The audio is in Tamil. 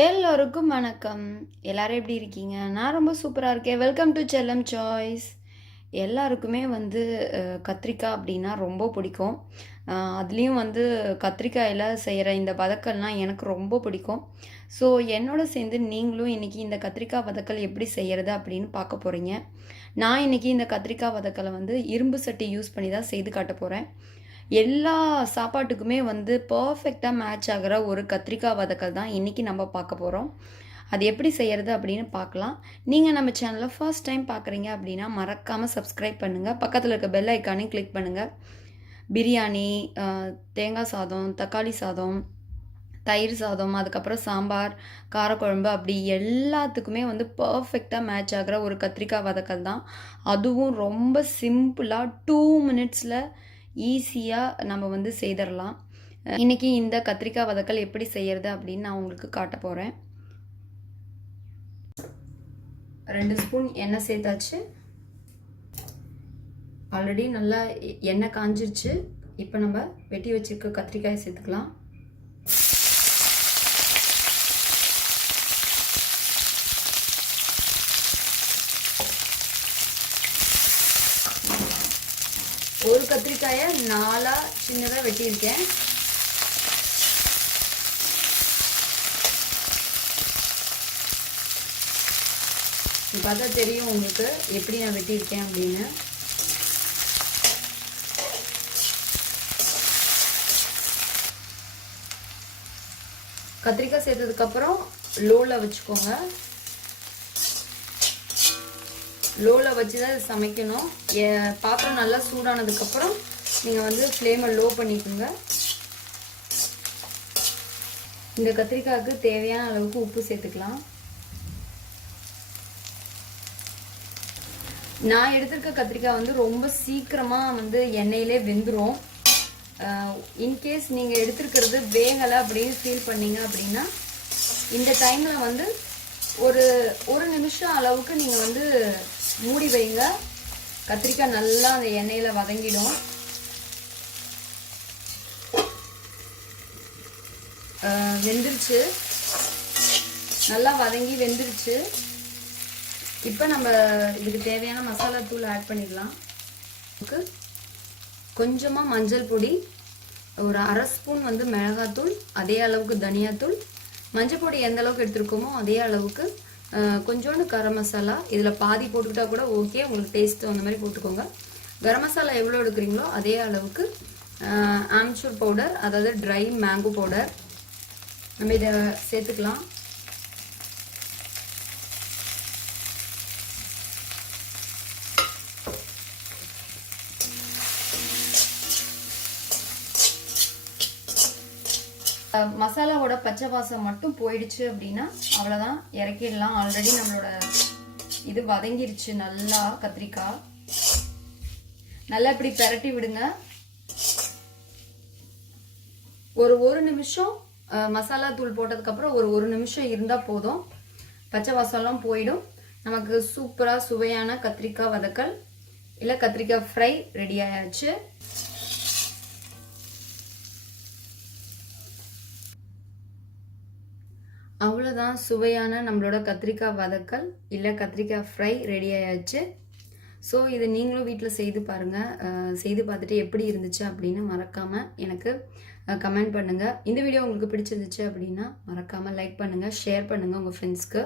எல்லோருக்கும் வணக்கம். எல்லாரும் எப்படி இருக்கீங்க? நான் ரொம்ப சூப்பராக இருக்கேன். வெல்கம் டு செல்லம் சாய்ஸ். எல்லாருக்குமே கத்திரிக்காய் அப்படின்னா ரொம்ப பிடிக்கும். அதுலேயும் கத்திரிக்காயில் செய்கிற இந்த வதக்கல்லாம் எனக்கு ரொம்ப பிடிக்கும். ஸோ என்னோட சேர்ந்து நீங்களும் இன்றைக்கி இந்த கத்திரிக்காய் வதக்கல் எப்படி செய்கிறது அப்படின்னு பார்க்க போகிறீங்க. நான் இன்றைக்கி இந்த கத்திரிக்காய் வதக்கலை இரும்பு சட்டி யூஸ் பண்ணி தான் செய்து காட்ட போகிறேன். எல்லா சாப்பாட்டுக்குமே பர்ஃபெக்டாக மேட்ச் ஆகிற ஒரு கத்திரிக்காய் வதக்கல் தான் இன்றைக்கி நம்ம பார்க்க போகிறோம். அது எப்படி செய்கிறது அப்படின்னு பார்க்கலாம். நீங்கள் நம்ம சேனலை ஃபர்ஸ்ட் டைம் பார்க்குறீங்க அப்படின்னா மறக்காமல் சப்ஸ்கிரைப் பண்ணுங்கள். பக்கத்தில் இருக்க பெல் ஐக்கானையும் கிளிக் பண்ணுங்கள். பிரியாணி, தேங்காய் சாதம், தக்காளி சாதம், தயிர் சாதம், அதுக்கப்புறம் சாம்பார், காரக்குழம்பு அப்படி எல்லாத்துக்குமே பர்ஃபெக்டாக மேட்ச் ஆகிற ஒரு கத்திரிக்காய் வதக்கல் தான். அதுவும் ரொம்ப சிம்பிளாக 2 மினிட்ஸில் ஈஸியாக நம்ம செய்திடலாம். இன்றைக்கி இந்த கத்திரிக்காய் வதக்கல் எப்படி செய்கிறது அப்படின்னு நான் உங்களுக்கு காட்ட போகிறேன். 2 ஸ்பூன் எண்ணெய் சேர்த்தாச்சு. ஆல்ரெடி நல்லா எண்ணெய் காஞ்சிருச்சு. இப்போ நம்ம வெட்டி வச்சுருக்க கத்திரிக்காயை சேர்த்துக்கலாம். ஒரு கத்திரிக்காயை 4 சின்னதாக வெட்டியிருக்கேன். பார்த்தா தெரியும் உங்களுக்கு எப்படி நான் வெட்டியிருக்கேன் அப்படின்னு. கத்திரிக்காய் சேர்த்ததுக்கப்புறம் லோவில் வச்சுக்கோங்க. லோவில் வச்சு தான் இது சமைக்கணும். பாத்திரம் நல்லா சூடானதுக்கப்புறம் நீங்கள் ஃப்ளேமை லோ பண்ணிக்கோங்க. இந்த கத்திரிக்காய்க்கு தேவையான அளவுக்கு உப்பு சேர்த்துக்கலாம். நான் எடுத்திருக்க கத்திரிக்காய் ரொம்ப சீக்கிரமாக எண்ணெயிலே வெந்துடும். இன்கேஸ் நீங்கள் எடுத்துருக்கிறது வேகலை அப்படின்னு ஃபீல் பண்ணீங்க அப்படின்னா இந்த டைமில் ஒரு நிமிஷம் அளவுக்கு நீங்கள் மூடி வைங்க. கத்திரிக்காய் நல்லா அந்த எண்ணெயில் வதங்கிடும். வெந்துருச்சு, நல்லா வதங்கி வெந்துருச்சு. இப்போ நம்ம இதுக்கு தேவையான மசாலா தூள் ஆட் பண்ணிடலாம். கொஞ்சமாக மஞ்சள் பொடி, ஒரு 1/2 ஸ்பூன் மிளகாத்தூள், அதே அளவுக்கு தனியாத்தூள், மஞ்சள் பொடி எந்த அளவுக்கு எடுத்துருக்கோமோ அதே அளவுக்கு கொஞ்சோண்டு கரம் மசாலா. இதில் பாதி போட்டுக்கிட்டா கூட ஓகே, உங்களுக்கு டேஸ்ட்டு அந்த மாதிரி போட்டுக்கோங்க. கரம் மசாலா எவ்வளோ எடுக்கிறீங்களோ அதே அளவுக்கு ஆம்ச்சூர் பவுடர், அதாவது ட்ரை மேங்கோ பவுடர் நம்ம இதை சேர்த்துக்கலாம். மசாலாவோட பச்சை வாசம் மட்டும் போயிடுச்சு அப்படின்னா அவ்வளோதான், இறக்கிடலாம். ஆல்ரெடி நம்மளோட இது வதங்கிருச்சு நல்லா. கத்திரிக்காய் நல்லா இப்படி பெரட்டி விடுங்க. ஒரு நிமிஷம் மசாலா தூள் போட்டதுக்கப்புறம் ஒரு நிமிஷம் இருந்தால் போதும். பச்சை வாசம்லாம் போயிடும். நமக்கு சூப்பராக சுவையான கத்திரிக்காய் வதக்கல் இல்லை கத்திரிக்காய் ஃப்ரை ரெடி ஆயாச்சு. அவ்வளோதான், சுவையான நம்மளோட கத்திரிக்காய் வதக்கல் இல்லை கத்திரிக்காய் ஃப்ரை ரெடி ஆயாச்சு. ஸோ இதை நீங்களும் வீட்டில் செய்து பாருங்கள். செய்து பார்த்துட்டு எப்படி இருந்துச்சு அப்படின்னு மறக்காமல் எனக்கு கமெண்ட் பண்ணுங்கள். இந்த வீடியோ உங்களுக்கு பிடிச்சிருந்துச்சு அப்படின்னா மறக்காமல் லைக் பண்ணுங்கள், ஷேர் பண்ணுங்கள் உங்கள் ஃப்ரெண்ட்ஸ்க்கு.